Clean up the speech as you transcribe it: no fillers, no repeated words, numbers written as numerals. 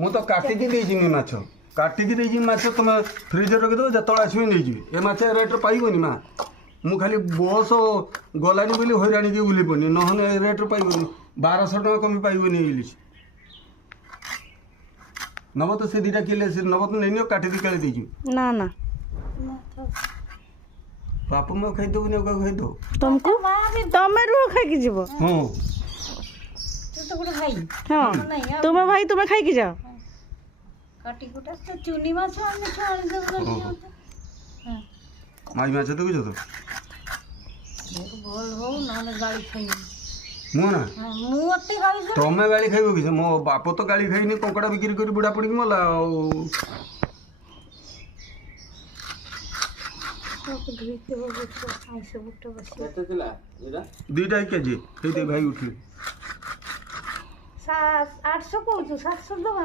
ମୁଁ ତ କାଟିକି ଦେଇଯିବି ମାଛ କାଟିକି ଦେଇଯିବି ମାଛ ତୁମେ ଫ୍ରିଜରେ ରଖିଦେବ ଯେତେବେଳେ ଆସିବେ ନେଇଯିବି ଏ ମାଛ ଏ ରେଟ୍ରେ ପାଇବନି ମା ମୁଁ ଖାଲି ବସ୍ ଗଲାନି ବୋଲି ହଇରାଣିକି ବୁଲିବନି ନହେଲେ ଏ ରେଟ୍ରେ ପାଇବନି 1200 ଟଙ୍କା କମି ପାଇବନି ଇଲିଶ ନବ ତ ସେ ଦୁଇଟା କିଲେ ସେ ନବ ତ ନେଇନିଅ କାଟିକି କାଳି ଦେଇଯିବି ନା ନା ବାପ ମାଆ ଖାଇଦେବୁନି ଆଉ କାହାକୁ ଖାଇଦେବ ତମକୁ ତମେ ରୁହ ଖାଇକି ଯିବ ହଁ ହଁ ତୁମ ଭାଇ ତୁମେ ଖାଇକି ଯାଅ ମାଇ ମାଛ ଦେଖୁଛ ତ ମୁଁ ନା ତମେ ଗାଳି ଖାଇବ କି ମୋ ବାପ ତ ଗାଳି ଖାଇନି କଙ୍କଡ଼ା ବିକ୍ରି କରି ବୁଢ଼ା ପଡ଼ିକି ମଲା ଆଉ ଦୁଇଟା କେଜି ସେଇଠି ଭାଇ ଉଠିଲେ 800 କହୁଛୁ 700 ଦବା